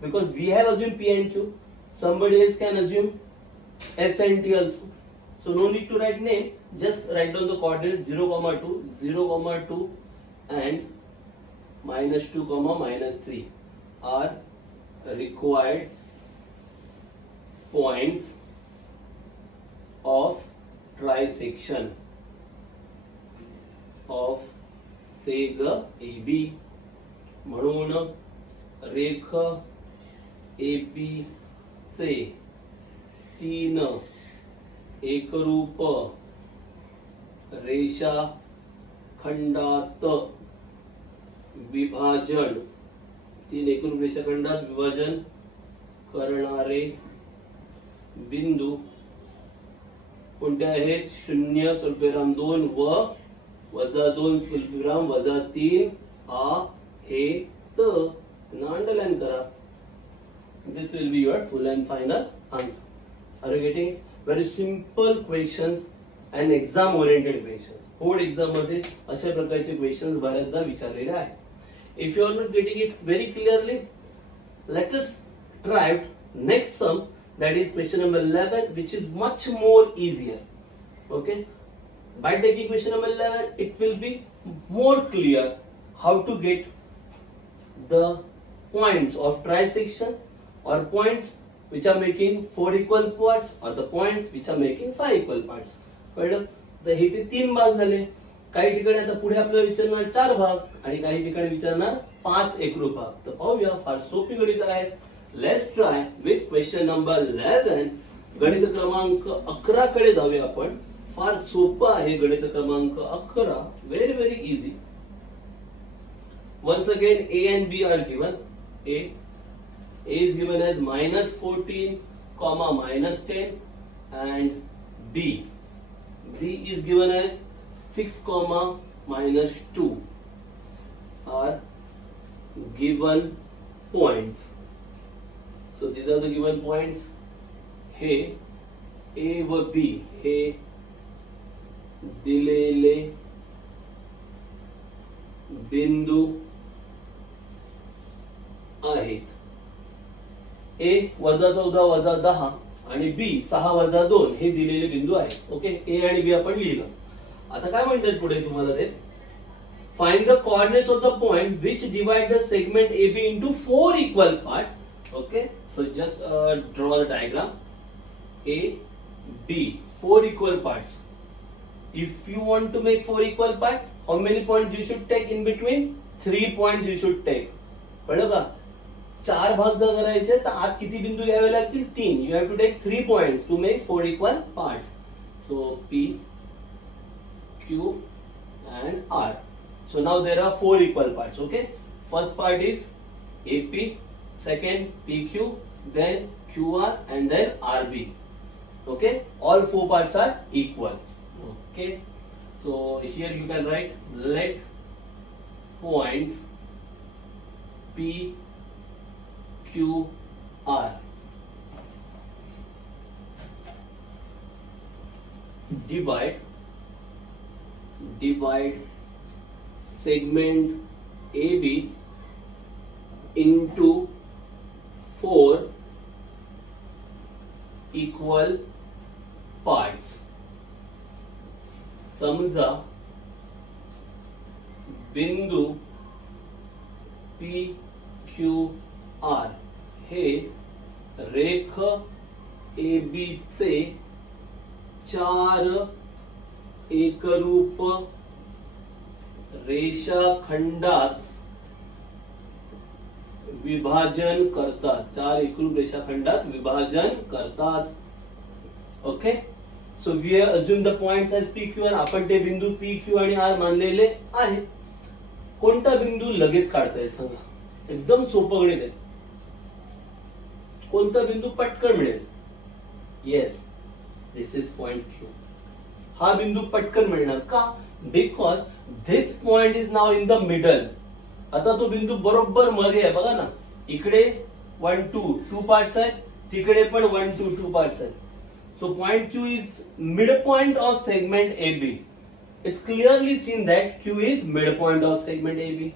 because we have assumed P and Q. Somebody else can assume S and T also. So no need to write name, just write down the coordinates 0,2, 0,2 and -2, -3 are required points of trisection of seg AB. म्हणून रेख AB चे 3 एकरूप रेषा खंडात विभाजन, 3 एकरूप रेषाखंडात विभाजन करणारे बिंदू कोणते आहेत, 0 स्वल्पविराम 2 व -2 स्वल्पविराम -3 आहेत. अंडरलाइन करा. This will be your full and final answer. Are you getting it? Very simple questions and exam oriented questions. Board exam मध्ये अशा प्रकारचे क्वेश्चन्स बऱ्याचदा विचारलेले आहेत. If you are not getting it very clearly, let us try next sum, that is question number 11, which is much more easier. Okay, by taking question number 11 it will be more clear how to get the points of trisection or points which are making 4 equal parts or the points which are making 5 equal parts. कळलं. तर हे ते 3 भाग झाले. काही ठिकाणी आता पुढे आपल्याला विचारणार 4 भाग आणि काही ठिकाणी विचारणार 5 एकरूप भाग. तर पाहूया, फार सोपी गणित आहेत. Let's try with question number 11. गणित क्रमांक 11 कडे जाऊया आपण. फार सोपं आहे गणित क्रमांक 11, very very easy. Once again A and B are given. A is given as -14, -10 and B is given as 6, -2 are given points. So these are the given points. हे A व B हे दिलेले बिंदू आहेत. A -14 -10 आणि B 6 -2 हे दिलेले बिंदू आहेत. ओके, A आणि B आपण लिहिलं. आता काय म्हणतात पुढे तुम्हाला ते, find the coordinates of the point which divide the segment AB into 4 equal parts. Okay, so just draw the diagram. A B 4 equal parts. If you want to make 4 equal parts, how many points you should take in between? 3 points you should take. कळलं का? 4 भाग जर करायचे तर आत किती बिंदू घ्यावे लागतील 3. You have to take 3 points to make 4 equal parts. So P, Q and R. So now there are 4 equal parts. Okay, first part is AP, second PQ, then QR and then RB. Okay, all 4 parts are equal. Okay, so here you can write let points P, Q, R divide segment AB into 4 equal parts. समजा बिंदू P, Q, R हे रेख AB चे 4 एकरूप रेषाखंडात विभाजन करतात. 4 एकरूप रेषाखंडात विभाजन करतात. Okay, so we assume the points as P, Q आणि आपण ते बिंदू P, Q आणि R मानलेले आहे. कोणता बिंदू लगेच काढता येईल सांगा? एकदम सोपं गणित आहे. कोणता बिंदू पटकन मिळेल? Yes, this is point Q. हा बिंदू पटकन मिळणार का? Because this point is now in the middle. आता तो बिंदू बरोबर मध्ये आहे. बघा ना, इकडे 1 2 पार्ट्स आहेत, तिकडे पण 1 2 पार्ट्स आहेत. So point Q is mid point of segment AB. It's clearly scene that Q is mid point of segment AB.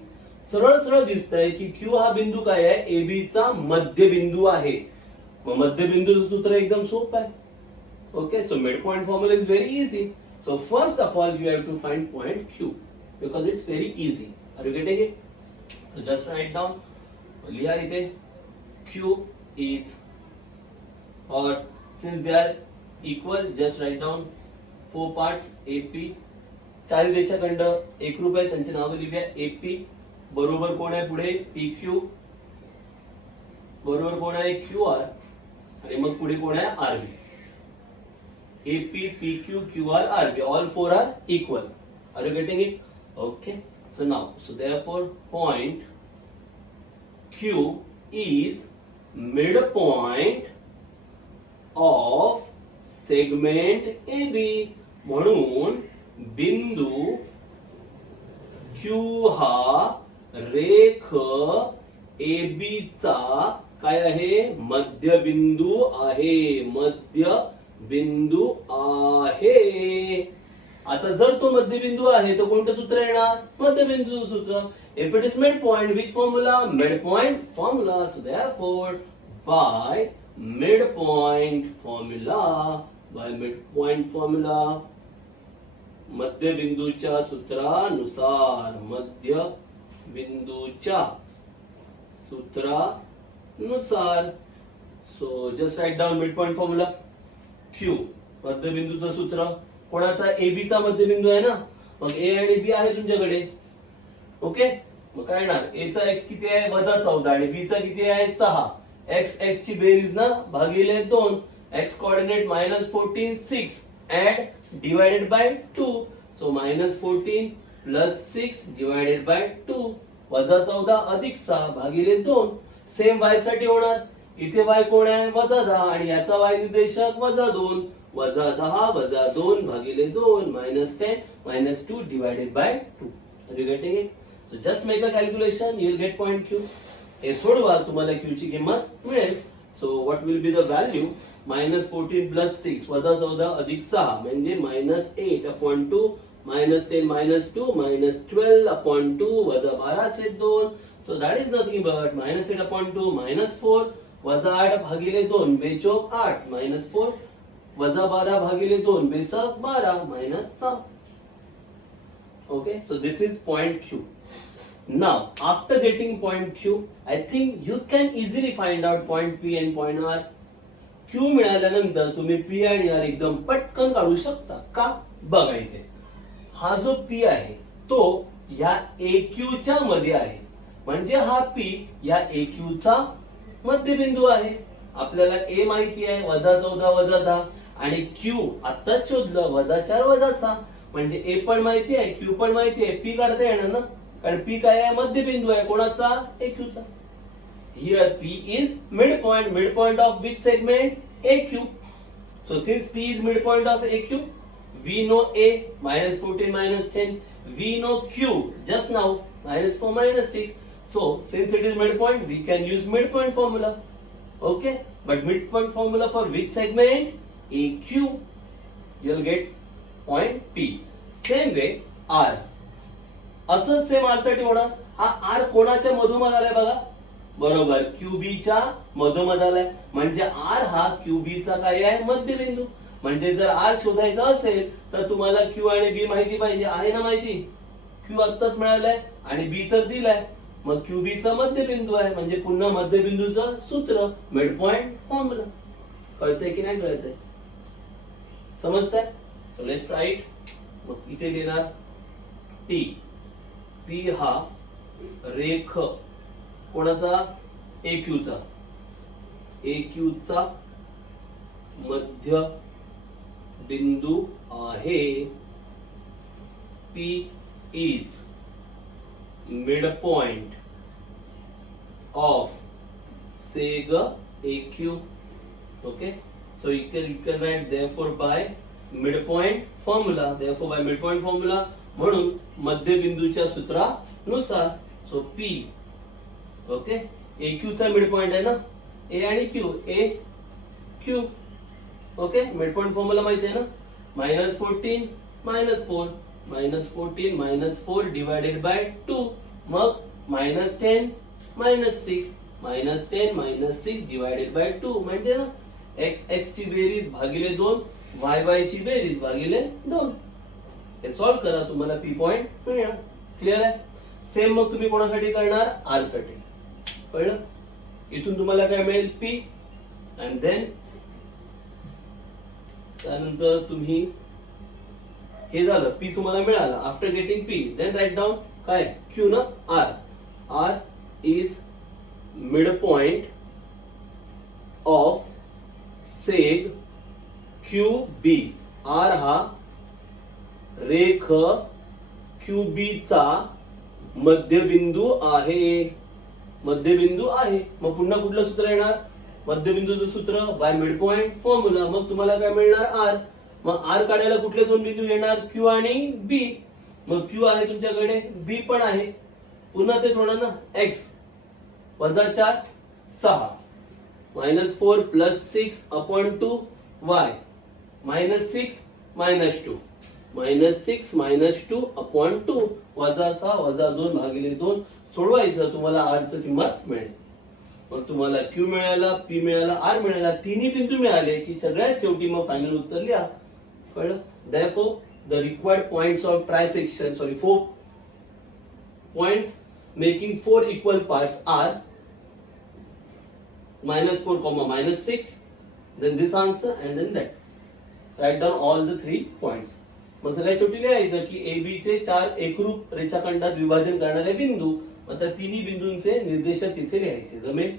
सरळ सरळ दिसतंय की Q हा बिंदू काय आहे? AB चा मध्यबिंदू आहे. मग मध्यबिंदूचं सूत्र एकदम सोपं आहे. Okay, so midpoint formula is very easy. So first of all, you have to find point Q because it's very easy. Are you getting it? So just write down. लिहा इथे Q is, or since they are equal, just write down 4 parts AP. 4 रेषाखंड एकरूप आहे, त्यांची नावं लिहूया. AP बरोबर कोण आहे पुढे? PQ बरोबर कोण आहे? QR आणि मग पुढे कोण आहे? RB. AP, PQ, QR, RB, all 4 are equal. Are you getting it? Okay. So now, so therefore, point Q is midpoint of segment AB. म्हणून बिंदू Q हा रेख AB चा काय आहे? मध्यबिंदू आहे. मध्य बिंदू आहे. आता जर तो मध्यबिंदू आहे तर कोणतं सूत्र येणार? मध्यबिंदूचं सूत्र. If it is mid point, which formula? Mid point formula. So therefore by mid point formula, मध्यबिंदूच्या सूत्रानुसार, मध्यबिंदूच्या सूत्रानुसार. So just write down mid point formula. Q मध्यबिंदूचं सूत्र कोणाचा? AB चा मध्यबिंदू आहे ना. मग A आणि B आहे तुमच्याकडे. ओके, मग काय येणार? A चा x किती आहे? -14 आणि B चा किती आहे? 6. x ची बेरीज ना भागिले 2. x coordinate -14 6 add divided by 2. So -14 plus 6 divided by 2 -14 अधिक 6 भागिले 2. सेम y साठी होणार. इथे y कोण आहे? -10 आणि याचा y निर्देशक -2. -10 -2 भागिले 2 -10 -2 divided by 2. Are you getting it? So just make a calculation, you will get point Q. हे सोडवा, तुम्हाला Q ची किंमत मिळेल. So what will be the value? -14 plus 6 -14 अधिक 6 म्हणजे -8/2 -10 -2 -12/2 -12/2. So that is nothing but -8/2 -4 -8 भागिले 2 बेचोक 8 -4 -12 भागिले 2 बेसक 12 -6. Okay, so this is point Q. Now, after getting point Q, I think you can easily find out point P and point R. Q मिळाल्यानंतर तुम्ही P आणि R एकदम पटकन काढू शकता. का? बघा इथे हा जो P आहे तो या AQ च्या मध्ये आहे. म्हणजे हा पी या AQ चा मध्यबिंदू आहे. आपल्याला A माहिती आहे -14 -10 आणि Q आत्ताच शोधलं -4 -6 म्हणजे A पण माहिती आहे Q पण माहिती आहे. P काढता येणार ना, कारण P काय आहे, मध्यबिंदू आहे कोणाचा, AQ चा. Here P is midpoint of which segment, AQ. So since P is midpoint of AQ, we know A -14 -10. We know Q just now -4 -6. So since it is midpoint, we can use midpoint formula. Okay, but midpoint formula for which segment? AQ. You'll get point P. Same way R. असंच सेम R साठी होणार. हा R कोणाच्या मधोमध आलाय बघा, बरोबर QB च्या मधोमध आलाय. म्हणजे R हा QB चा काय आहे, मध्यबिंदू. म्हणजे जर R शोधायचा असेल तर तुम्हाला Q आणि B माहिती पाहिजे, आहे ना माहिती. Q आत्ताच मिळालाय आणि B तर दिलाय, मग QB चा मध्यबिंदू आहे. म्हणजे पुन्हा मध्यबिंदूचं सूत्र मिड पॉइंट फॉर्म्युला. कळतंय की नाही कळतंय, समजतंय? Let's write. मग इथे लिहिणार P. P हा रेख कोणाचा, AQ चा. AQ चा मध्य बिंदू आहे. P is midpoint of seg AQ. Okay, so you can write therefore by midpoint formula. Therefore by midpoint formula म्हणून मध्यबिंदूच्या सूत्रानुसार. सो P, ओके, AQ चा मिडपॉइंट आहे ना, A आणि Q, A Q. Okay, midpoint formula माहिती आहे ना, -14 -4 -14 -4 डिवाइडेड बाय 2. मग -10 -6 -10 -6 डिवाइडेड बाय 2. म्हणजे ना x ची बेरीज भागिले 2, y ची बेरीज भागिले 2. हे सॉल्व करा, तुम्हाला P पॉइंट मिळणार. क्लिअर आहे? सेम मग तुम्ही कोणासाठी करणार, R साठी. कळलं? इथून तुम्हाला काय मिळेल, P. अँड देन त्यानंतर तुम्ही हे झालं, P तुम्हाला मिळालं. After getting P then write down काय, Q ना, R. R is mid point of seg QB. R हा रेख QB चा मध्यबिंदू आहे. मध्यबिंदू आहे. मग पुन्हा कुठलं सूत्र येणार, मध्यबिंदूचं सूत्र बाय मिडपॉइंट फॉर्म्युला. मग तुम्हाला काय मिळणार, R. मग R काढायला कुठले दोन बिंदू येणार, Q आणि B. मग Q आहे तुमच्याकडे, B पण आहे. पुन्हा ते होणार ना, x -4 6 -4 +6 upon 2 y -6 -2 -6 -2 upon 2 -6 -2 भागिले 2. सोडवायचं, तुम्हाला R ची किंमत मिळेल. मग तुम्हाला Q मिळाला, P मिळाला, R मिळाला. तिन्ही बिंदू मिळाले की सगळ्यात शेवटी मग फायनल उत्तर लिहा. कळलं? Therefore the required points of trisection, 4 points making 4 equal parts are -4, -6, then this answer and then that. Write down all the 3 points. मग सगळ्यात शेवटी लिहायचं की AB चे 4 एकरूप रेषाखंडात विभाजन करणारे बिंदू, मग त्या तिन्ही बिंदूंचे निर्देशक तिथे लिहायचे. जमेल?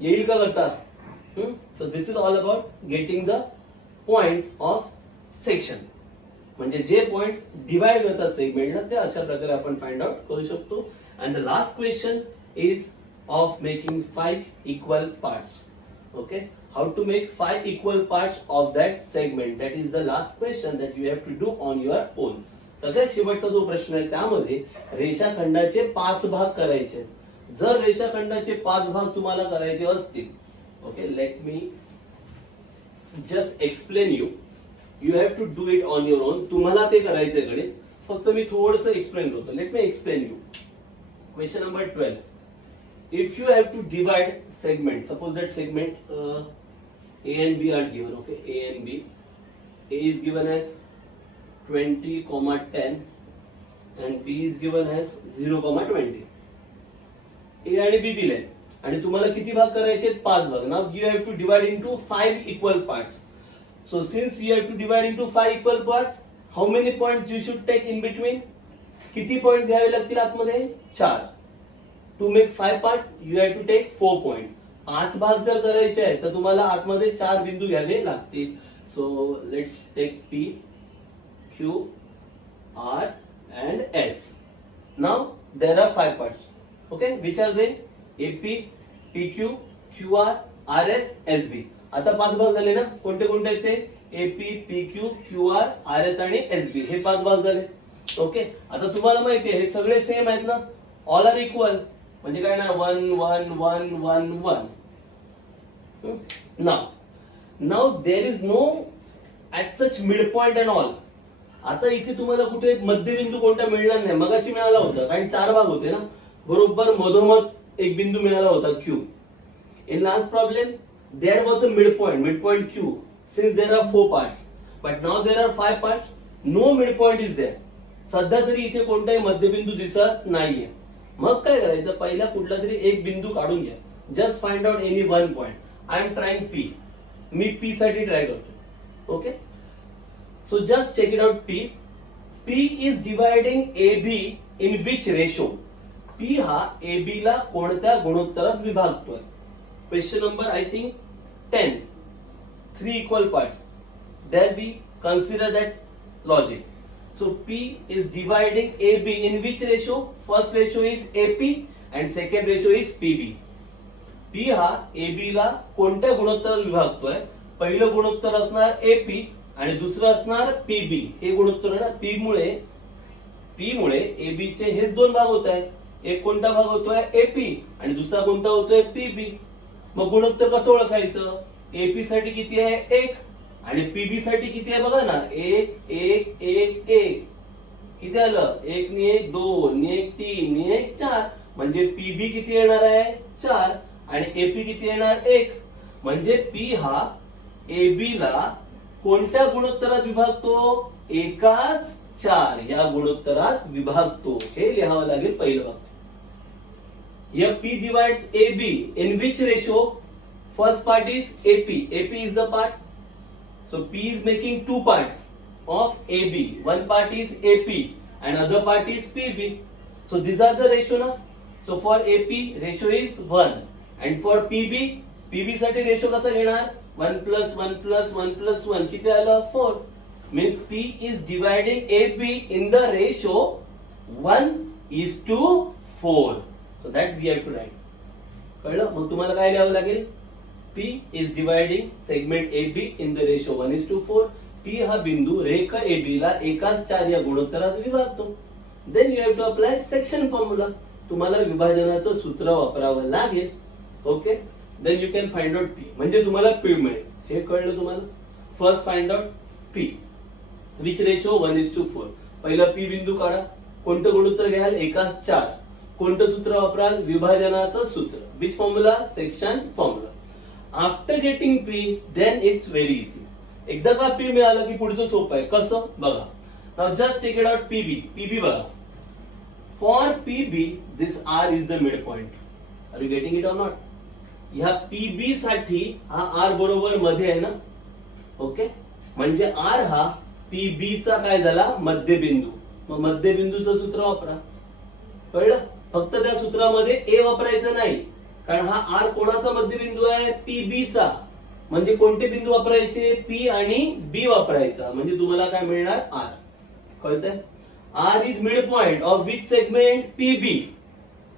येईल का करता? So this is all about getting the points of section. म्हणजे जे पॉइंट डिवाइड करतात सेगमेंटला, ते अशा प्रकारे आपण फाइंड आउट करू शकतो. And the last question is of making 5 equal parts. Okay, how to make 5 equal parts of that segment. That is the last question that you have to do on your own. सगळ्यात शेवटचा जो प्रश्न आहे त्यामध्ये रेषाखंडाचे 5 भाग करायचे. जर रेषाखंडाचे 5 भाग तुम्हाला करायचे असतील, okay, let me just explain you have to do it on your own. तुम्हाला ते करायचे गणित, फक्त मी थोडंसं एक्सप्लेन करतो. Let me explain you. Question number 12. If you have to divide segment, suppose that segment A and B are given, okay, A and B. A is given as 20, 10 and B is given as 0, 20. A आणि B दिले आणि तुम्हाला किती भाग करायचे, 5 भाग. Now you have to divide into 5 equal parts. So since you have to divide into 5 equal parts, how many points you should take in between? किती पॉइंट्स घ्यावे लागतील आतमध्ये, 4. To make 5 part you have to take 4 point. 5 भाग जर करायचे आहेत तर तुम्हाला आतमध्ये 4 बिंदू घ्यावे लागतील. So let's take P, Q, R and S. Now there are 5 parts. Okay, which are they? AP, PQ, Q R, R S, S B. आता 5 भाग झाले ना. कोणते कोणते आहेत ते? AP, PQ, Q R, R S आणि एस बी. हे 5 भाग झाले. ओके, आता तुम्हाला माहिती आहे हे सगळे सेम आहेत ना. ऑल आर इक्वल म्हणजे काय ना, 1 1 1 1 1. Now there is no at such mid point and all. आता इथे तुम्हाला कुठे मध्यबिंदू कोणता मिळणार नाही. मगाशी मिळाला होता कारण 4 भाग होते ना. बरोबर मधोमध एक बिंदू मिळाला होता Q. In last problem there was a mid point Q. Since there are 4 parts but now there are 5 parts. No mid point is there. सध्या तरी इथे कोणताही मध्यबिंदू दिसत नाहीये. मग काय करायचं? पहिला कुठला तरी एक बिंदू काढून घ्या. Just find out any one point. I am trying P. मी पी साठी ट्राय करतो. Okay, so just check it out. P. P is dividing A B in which ratio? P हा ए बी ला कोणत्या गुणोत्तरात विभागतोय? Question number I think 10. 3 equal parts. There we consider that logic. So P is dividing AB in which ratio? First ratio is AP and second ratio is PB. P हा AB ला कोणत्या गुणोत्तरात विभागतोय? पहिलं गुणोत्तर असणार AP आणि दुसरं असणार PB. हे गुणोत्तर आहे ना. P मुळे AB चे हेच 2 भाग होत आहे. एक कोणता भाग होतोय? AP आणि दुसरा कोणता होतोय? PB. मग गुणोत्तर कसं ओळखायचं? AP साठी किती आहे? 1 आणि PB साठी किती आहे बघा ना. 1 1 1 1. किती आलं? 1 ने 1 2 ने 1 3 ने 1 4. म्हणजे PB किती येणार आहे? 4 आणि AP किती येणार? 1. म्हणजे P हा AB ला कोणत्या गुणोत्तरात विभागतो? एकाच 4 या गुणोत्तरात विभागतो. हे लिहावं लागेल पहिलं भाग. Here P divides AB in which ratio? First part is AP. AP is the part. So P is making 2 parts of AB. One part is AP and other part is PB. So these are the ratio na. So for AP ratio is 1 and for PB साठी ratio कसा घेणार? 1 plus 1 plus 1 plus 1 किती आलं? 4. Means P is dividing AB in the ratio 1:4. So that we have to write. कळलं? मग तुम्हाला काय लिहावं लागेल? P is dividing segment AB in the ratio 1:4. P हा बिंदू रेख AB ला एकाच 4 या गुणोत्तरात विभागतो. Then you have to apply section formula. तुम्हाला विभाजनाचं सूत्र वापरावं लागेल. Okay, then you can find out P. म्हणजे तुम्हाला P मिळेल. हे कळलं तुम्हाला? First find out P. Which ratio? 1:4. पहिला P बिंदू काढा. कोणतं गुणोत्तर घ्याल? एकाच 4. कोणतं सूत्र वापराल? विभाजनाचं सूत्र. Which formula? Section formula. After getting P then it's very easy. एकदा का P मिळालं की पुढचं सोपं आहे. कसं? बघा. Now just check it out. PB बघा. For PB this R is the midpoint. Are you getting it or not? ह्या PB साठी हा R बरोबर मध्ये आहे ना. ओके, म्हणजे R हा PB चा काय झाला? मध्यबिंदू. मग मध्यबिंदूचं सूत्र वापरा. कळलं? फक्त त्या सूत्रामध्ये A वापरायचं नाही कारण हा R कोणाचा मध्यबिंदू आहे? PB चा. म्हणजे कोणते बिंदू वापरायचे? P आणि B वापरायचा. म्हणजे तुम्हाला काय मिळणार? R. कळतंय? R is midpoint of which segment? PB.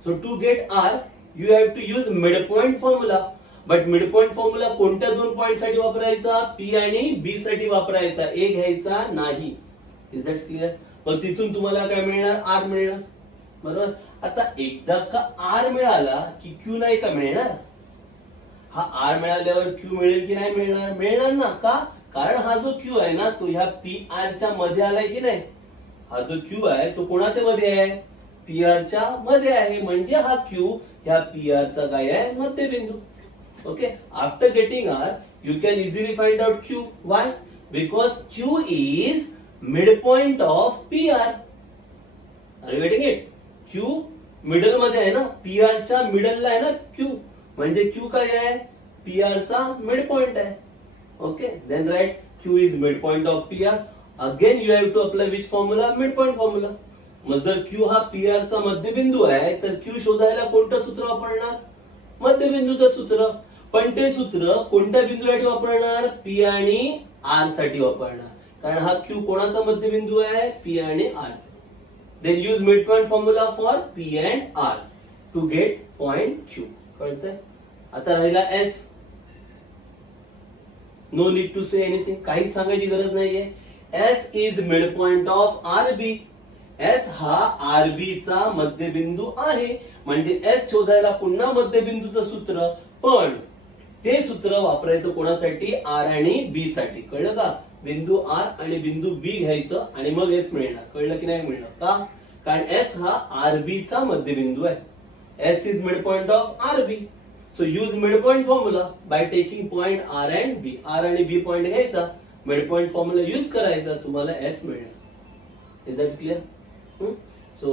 So to get R you have to use midpoint formula. But midpoint formula कोणत्या 2 पॉइंट साठी वापरायचा? P आणि B साठी वापरायचा. A घ्यायचा नाही. Is that clear? मग तिथून तुम्हाला काय मिळणार? R मिळणार. बरोबर. आता एकदा का R मिळाला की Q नाही का मिळणार? हा R मिळाल्यावर Q मिळेल की नाही मिळणार? मिळणार ना. का? कारण हा जो Q आहे ना तो ह्या PR च्या मध्ये आलाय की नाही? हा जो Q आहे तो कोणाच्या मध्ये आहे? PR च्या मध्ये आहे. म्हणजे हा Q ह्या PR चा काय आहे? मध्यबिंदू. Okay, after getting R you can easily find out Q. Why? Because Q is midpoint of PR. Are you getting it? Q middle मध्ये आहे ना. PR च्या मिडलला आहे ना Q. म्हणजे Q काय आहे? PR चा मिड पॉइंट आहे. Okay, then write Q is midpoint of PR. Again you have to apply which formula? Midpoint formula. मग जर क्यू हा पी आर चा मध्यबिंदू आहे तर क्यू शोधायला कोणतं सूत्र वापरणार? मध्यबिंदूचं सूत्र. पण ते सूत्र कोणत्या बिंदूसाठी वापरणार? पी आणि आर साठी वापरणार, कारण हा क्यू कोणाचा मध्यबिंदू आहे? पी आणि R. Then use mid point formula for P and R to get point Q. कळतंय? आता राहिला S. No need to say anything, काहीच सांगायची गरज नाहीये. S is mid point of R B. S हा आरबी चा मध्यबिंदू आहे, म्हणजे एस शोधायला पुन्हा मध्यबिंदूचं सूत्र, पण ते सूत्र वापरायचं कोणासाठी? आर आणि बी साठी. कळलं का? बिंदू आर आणि बिंदू बी घ्यायचं आणि मग एस मिळणार. कळलं की नाही मिळणार? का? कारण एस हा आरबी चा मध्यबिंदू आहे. S is mid point of RB. So use mid point formula by taking point R and B. आर आणि बी पॉइंट घ्यायचा, मिड पॉइंट फॉर्म्युला यूज करायचा, तुम्हाला एस मिळणार. Is that clear? So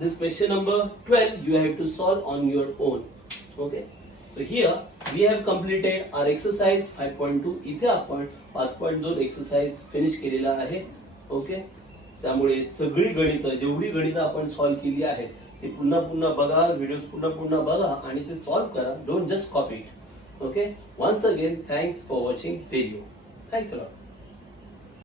this question number 12 you have to solve on your own. Okay, so here we have completed our exercise 5.2. इथे आपण 5.2 एक्सरसाइज फिनिश केलेला आहे. ओके, त्यामुळे सगळी गणितं, जेवढी गणितं आपण सॉल्व्ह केली आहेत ती पुन्हा पुन्हा बघा, व्हिडिओज पुन्हा बघा आणि ते सॉल्व्ह करा. Don't just copy it. Okay, once again thanks for watching video. Thanks a lot.